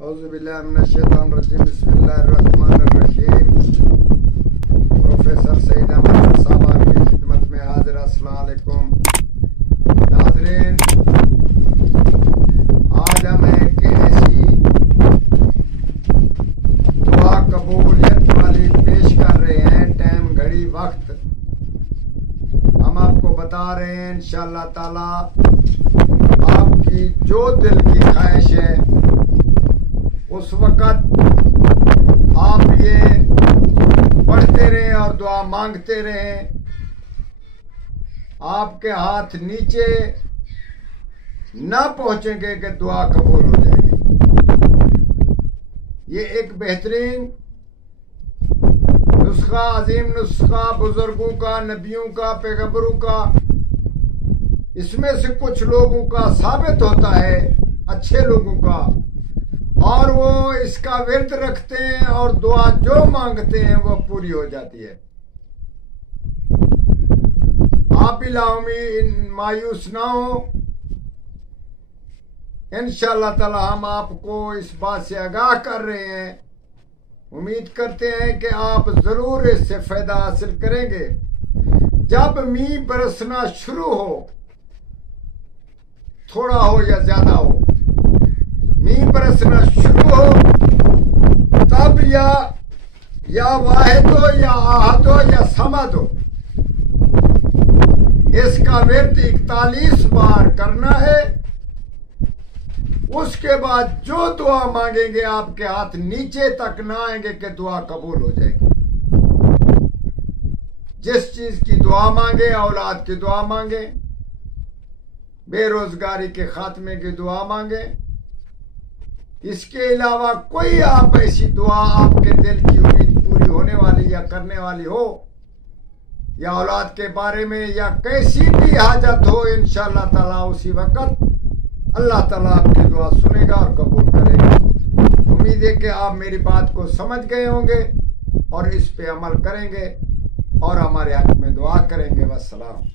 औज़ुबिल्लाहिमिनश्शैतानिर्रजीम बिस्मिल्लाहिर्रहमानिर्रहीम। प्रोफेसर सईद अहमद साहब आपकी खिदमत में हाजिर। अस्सलाम वालेकुम नाज़रीन, आज हम एक ऐसी दुआ कबूलियत वाली पेश कर रहे हैं। टाइम, घड़ी, वक्त हम आपको बता रहे हैं। इंशाअल्लाह ताला आपकी जो दिल की ख्वाहिश है उस वक़्त आप ये पढ़ते रहें और दुआ मांगते रहें। आपके हाथ नीचे न पहुंचेंगे कि दुआ कबूल हो जाएगी। ये एक बेहतरीन नुस्खा, अजीम नुस्खा, बुजुर्गों का, नबियों का, पैगंबरों का, इसमें से कुछ लोगों का साबित होता है, अच्छे लोगों का, और वो इसका विरद रखते हैं और दुआ जो मांगते हैं वो पूरी हो जाती है। आप भी लाउमी मायूस ना हो। इंशाअल्लाह ताला हम आपको इस बात से आगाह कर रहे हैं। उम्मीद करते हैं कि आप जरूर इससे फायदा हासिल करेंगे। जब मींह बरसना शुरू हो, थोड़ा हो या ज्यादा हो, मींह बरसना शुरू हो, तब या वाहिद हो या आहद हो या समद हो, इसका विरद 41 बार करना है। उसके बाद जो दुआ मांगेंगे आपके हाथ नीचे तक ना आएंगे कि दुआ कबूल हो जाएगी। जिस चीज की दुआ मांगे, औलाद की दुआ मांगे, बेरोजगारी के खात्मे की दुआ मांगे, इसके अलावा कोई आप ऐसी दुआ आपके दिल की उम्मीद पूरी होने वाली या करने वाली हो, या औलाद के बारे में या कैसी भी हाजत हो, इंशाअल्लाह ताला उसी वक्त अल्लाह ताला आपकी दुआ सुनेगा और कबूल करेगा। उम्मीद है कि आप मेरी बात को समझ गए होंगे और इस पे अमल करेंगे और हमारे हक में दुआ करेंगे। वस्सलाम।